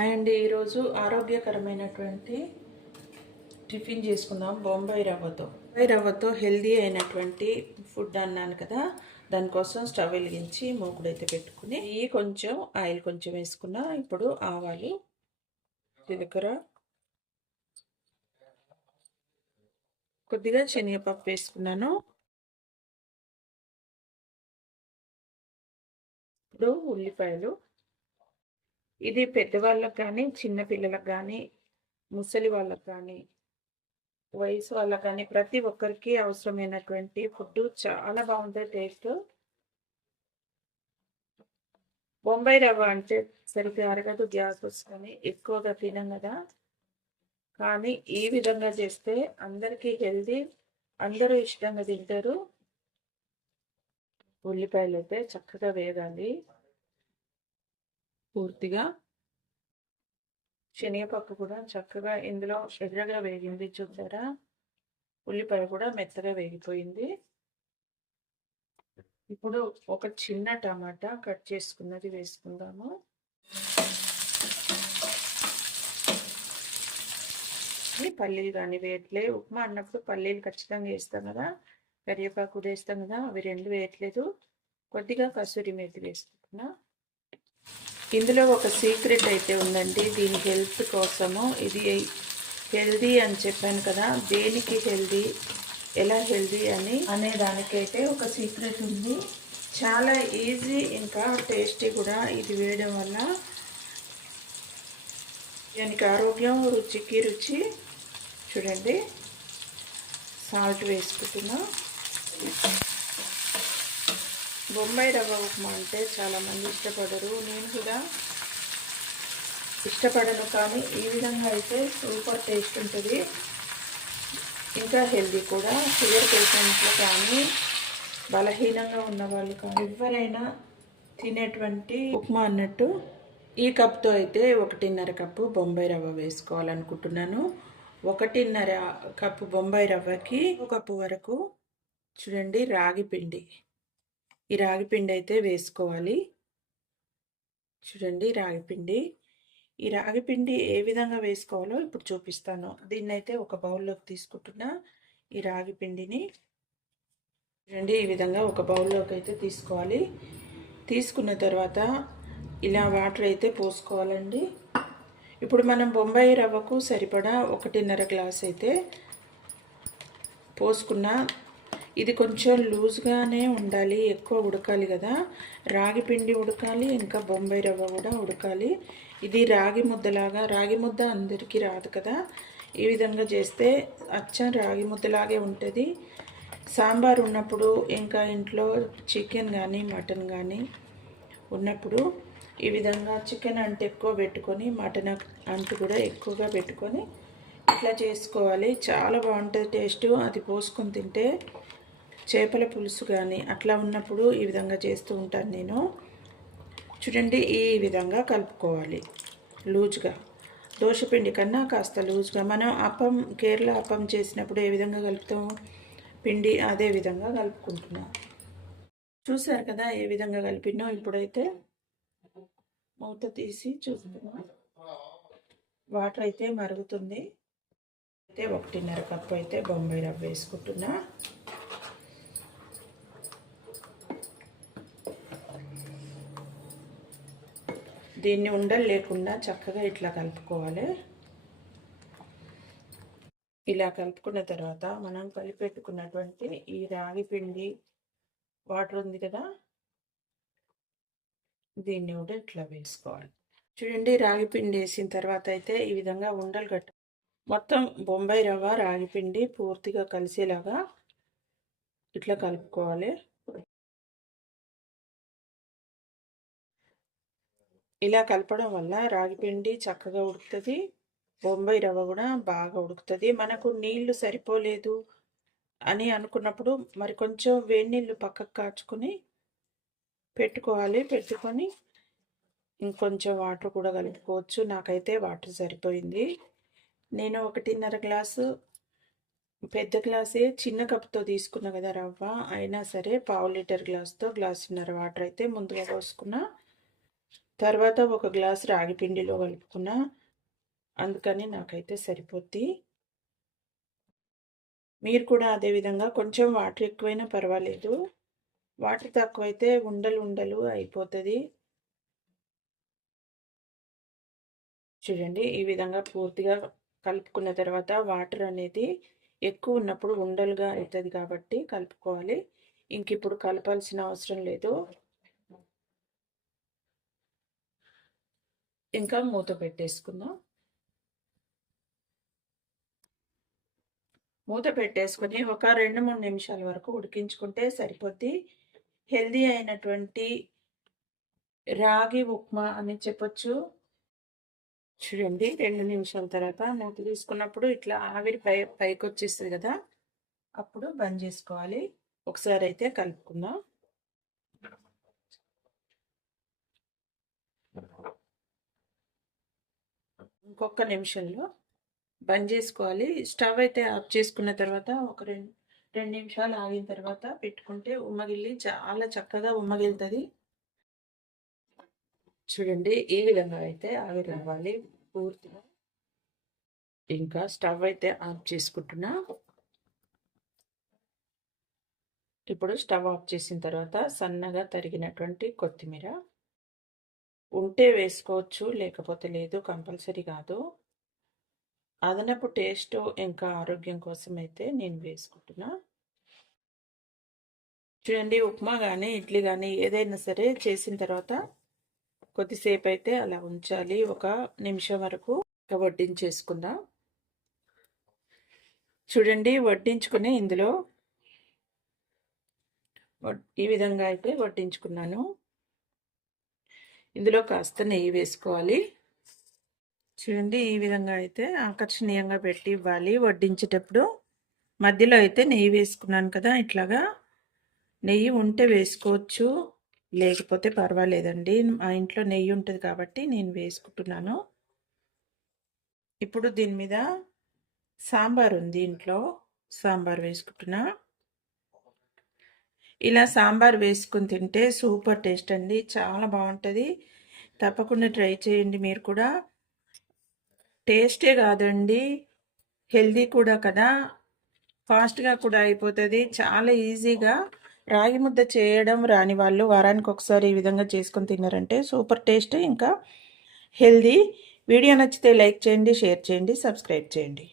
And ఈరోజు ఆరోగ్యకరమైనటువంటి tiffin చేసుకుందాం. బొంబాయి రవ్వతో. బొంబాయి రవ్వతో హెల్దీ అయినటువంటి ఫుడ్ అన్నాను కదా దానికోసం స్టవ్ వెలిగించి మూకుడైతే పెట్టుకుని ఈ కొంచెం ఆయిల్ కొంచెం వేసుకున్నా ఇప్పుడు ఆవాలు జీలకర్ర కొద్దిగా శనగపప్పు వేసుకున్నాను. ఇప్పుడు ఉల్లిపాయలు ఇది పెద్దవాళ్ళకి కానీ చిన్నపిల్లలకు కానీ ముసలి వాళ్ళకు కానీ వయసు వాళ్ళకి కానీ ప్రతి ఒక్కరికి అవసరమైనటువంటి ఫుడ్ చాలా బాగుంటుంది టేస్ట్. బొంబాయి రవ్వ అంటే సరిగ్గా అరగదు గ్యాస్ వస్తుంది ఎక్కువగా తినం కదా. కానీ ఈ విధంగా చేస్తే అందరికీ హెల్దీ అందరూ ఇష్టంగా తింటారు. ఉల్లిపాయలు అయితే చక్కగా వేగాలి. పూర్తిగా శనగపప్పు కూడా చక్కగా ఇందులో ఎర్రగా వేగింది చూసారా? ఉల్లిపాయ కూడా మెత్తగా వేగిపోయింది. ఇప్పుడు ఒక చిన్న టమాటా కట్ చేసుకున్నది వేసుకుందాము. పల్లీలు కానీ వేయట్లేదు. ఉప్మా అన్నప్పుడు పల్లీలు ఖచ్చితంగా వేస్తాం కదా. కరివేపాకు కూడా వేస్తాం కదా. అవి రెండు వేయట్లేదు. కొద్దిగా కసూరి మేతి వేసుకుంటున్నా. ఇందులో ఒక సీక్రెట్ అయితే ఉందండి. దీని హెల్త్ కోసము ఇది హెల్దీ అని చెప్పాను కదా. దేనికి హెల్దీ ఎలా హెల్దీ అని అనే దానికైతే ఒక సీక్రెట్ ఉంది. చాలా ఈజీ ఇంకా టేస్టీ కూడా ఇది వేయడం వల్ల దానికి ఆరోగ్యం రుచికి రుచి చూడండి. సాల్ట్ వేసుకుంటున్నాం. బొంబాయి రవ్వ ఉప్మా అంటే చాలామంది ఇష్టపడరు. నేను కూడా ఇష్టపడను కానీ ఈ విధంగా అయితే సూపర్ టేస్ట్ ఉంటుంది. ఇంకా హెల్దీ కూడా. షుగర్ పేషెంట్లు కానీ బలహీనంగా ఉన్న వాళ్ళు కానీ ఎవరైనా తినేటువంటి ఉప్మా అన్నట్టు ఈ కప్తో అయితే ఒకటిన్నర కప్పు బొంబాయి రవ్వ వేసుకోవాలనుకుంటున్నాను. ఒకటిన్నర కప్పు బొంబాయి రవ్వకి ఒక కప్పు వరకు చూడండి రాగి పిండి. ఈ రాగి పిండి అయితే వేసుకోవాలి. చూడండి రాగిపిండి ఈ రాగి పిండి ఏ విధంగా వేసుకోవాలో ఇప్పుడు చూపిస్తాను. దీన్ని అయితే ఒక బౌల్లోకి తీసుకుంటున్నా ఈ రాగి పిండిని. చూడండి ఈ విధంగా ఒక బౌల్లోకి అయితే తీసుకోవాలి. తీసుకున్న తర్వాత ఇలా వాటర్ అయితే పోసుకోవాలండి. ఇప్పుడు మనం బొంబాయి రవ్వకు సరిపడా ఒకటిన్నర గ్లాస్ అయితే పోసుకున్న ఇది కొంచెం లూజ్గానే ఉండాలి ఎక్కువ ఉడకాలి కదా. రాగి పిండి ఉడకాలి ఇంకా బొంబాయి రవ్వ కూడా ఉడకాలి. ఇది రాగి ముద్దలాగా రాగి ముద్ద అందరికీ రాదు కదా. ఈ విధంగా చేస్తే అచ్చం రాగి ముద్దలాగే ఉంటుంది. సాంబార్ ఉన్నప్పుడు ఇంకా ఇంట్లో చికెన్ కానీ మటన్ కానీ ఉన్నప్పుడు ఈ విధంగా చికెన్ అంటే ఎక్కువ పెట్టుకొని మటన్ అంటు కూడా ఎక్కువగా పెట్టుకొని ఇట్లా చేసుకోవాలి. చాలా బాగుంటుంది టేస్ట్. అది పోసుకొని తింటే చేపల పులుసు కానీ అట్లా ఉన్నప్పుడు ఈ విధంగా చేస్తూ ఉంటాను నేను. చూడండి ఈ విధంగా కలుపుకోవాలి లూజ్గా. దోశపిండి కన్నా కాస్త లూజ్గా. మనం అప్పం కేరళ అప్పం చేసినప్పుడు ఏ విధంగా కలుపుతాము పిండి అదే విధంగా కలుపుకుంటున్నాం. చూసారు కదా ఏ విధంగా కలిపినో ఇప్పుడైతే మూత తీసి చూస్తున్నాం. వాటర్ అయితే మరుగుతుంది. అయితే ఒకటిన్నర కప్పు అయితే బొంబాయి రవ్వ వేసుకుంటున్నా. దీన్ని ఉండలు లేకుండా చక్కగా ఇట్లా కలుపుకోవాలి. ఇలా కలుపుకున్న తర్వాత మనం కలిపెట్టుకున్నటువంటి ఈ రాగి పిండి వాటర్ ఉంది కదా దీన్ని కూడా ఇట్లా వేసుకోవాలి. చూడండి రాగి పిండి వేసిన తర్వాత అయితే ఈ విధంగా ఉండలు కట్ట మొత్తం బొంబాయి రవ్వ రాగి పిండి పూర్తిగా కలిసేలాగా ఇట్లా కలుపుకోవాలి. ఇలా కలపడం వల్ల రాగిపిండి చక్కగా ఉడుకుతుంది. బొంబాయి రవ్వ కూడా బాగా ఉడుకుతుంది. మనకు నీళ్ళు సరిపోలేదు అని అనుకున్నప్పుడు మరి కొంచెం వేడి నీళ్ళు పక్కకు కాచుకొని పెట్టుకోవాలి. పెట్టుకొని ఇంకొంచెం వాటర్ కూడా కలుపుకోవచ్చు. నాకైతే వాటర్ సరిపోయింది. నేను ఒకటిన్నర గ్లాసు పెద్ద గ్లాసే చిన్న కప్తో తీసుకున్నా కదా రవ్వ. అయినా సరే పావు లీటర్ గ్లాస్తో గ్లాసున్నర వాటర్ అయితే ముందుగా పోసుకున్నా తర్వాత ఒక గ్లాస్ రాగి పిండిలో కలుపుకున్న అందుకని నాకైతే సరిపోద్ది. మీరు కూడా అదేవిధంగా కొంచెం వాటర్ ఎక్కువైనా పర్వాలేదు. వాటర్ తక్కువైతే ఉండలు ఉండలు అయిపోతుంది. చూడండి ఈ విధంగా పూర్తిగా కలుపుకున్న తర్వాత వాటర్ అనేది ఎక్కువ ఉన్నప్పుడు ఉండలుగా అవుతుంది కాబట్టి కలుపుకోవాలి. ఇంక ఇప్పుడు కలపాల్సిన అవసరం లేదు. ఇంకా మూత పెట్టేసుకుందాం. మూత పెట్టేసుకుని ఒక రెండు మూడు నిమిషాల వరకు ఉడికించుకుంటే సరిపోద్ది. హెల్దీ అయినటువంటి రాగి ఉప్మా అని చెప్పొచ్చు. చూడండి రెండు నిమిషాల తర్వాత మూత తీసుకున్నప్పుడు ఇట్లా ఆవిరి పై పైకి వచ్చేస్తుంది కదా అప్పుడు బంద్ చేసుకోవాలి. ఒకసారి అయితే కలుపుకుందాం. ఇంకొక నిమిషంలో బంద్ చేసుకోవాలి. స్టవ్ అయితే ఆఫ్ చేసుకున్న తర్వాత ఒక రెండు రెండు నిమిషాలు ఆగిన తర్వాత పెట్టుకుంటే ఉమ్మగిల్లి చాలా చక్కగా ఉమ్మగిలుతుంది. చూడండి ఈ విధంగా అయితే ఆవిరి రావాలి పూర్తిగా. ఇంకా స్టవ్ అయితే ఆఫ్ చేసుకుంటున్నా. ఇప్పుడు స్టవ్ ఆఫ్ చేసిన తర్వాత సన్నగా తరిగినటువంటి కొత్తిమీర. ఉంటే వేసుకోవచ్చు లేకపోతే లేదు కంపల్సరీ కాదు. అదనపు టేస్ట్ ఇంకా ఆరోగ్యం కోసం అయితే నేను వేసుకుంటున్నా. చూడండి ఉప్మా కానీ ఇడ్లీ కానీ ఏదైనా సరే చేసిన తర్వాత కొద్దిసేపు అయితే అలా ఉంచాలి. ఒక నిమిషం వరకు వడ్డించేసుకుందాం. చూడండి వడ్డించుకుని ఇందులో ఈ విధంగా అయితే వడ్డించుకున్నాను. ఇందులో కాస్త నెయ్యి వేసుకోవాలి. చూడండి ఈ విధంగా అయితే ఆకర్షణీయంగా పెట్టి ఇవ్వాలి. వడ్డించేటప్పుడు మధ్యలో అయితే నెయ్యి వేసుకున్నాను కదా ఇట్లాగా నెయ్యి ఉంటే వేసుకోవచ్చు లేకపోతే పర్వాలేదండి. మా ఇంట్లో నెయ్యి ఉంటుంది కాబట్టి నేను వేసుకుంటున్నాను. ఇప్పుడు దీని మీద సాంబార్ ఉంది ఇంట్లో సాంబార్ వేసుకుంటున్నా. ఇలా సాంబార్ వేసుకుని తింటే సూపర్ టేస్ట్ అండి. చాలా బాగుంటుంది. తప్పకుండా ట్రై చేయండి మీరు కూడా. టేస్టే కాదండి. హెల్దీ కూడా కదా. ఫాస్ట్గా కూడా అయిపోతుంది. చాలా ఈజీగా రాగి ముద్ద చేయడం రాని వాళ్ళు వారానికి ఒకసారి ఈ విధంగా చేసుకొని తిన్నారంటే సూపర్ టేస్ట్ ఇంకా హెల్దీ. వీడియో నచ్చితే లైక్ చేయండి షేర్ చేయండి సబ్స్క్రైబ్ చేయండి.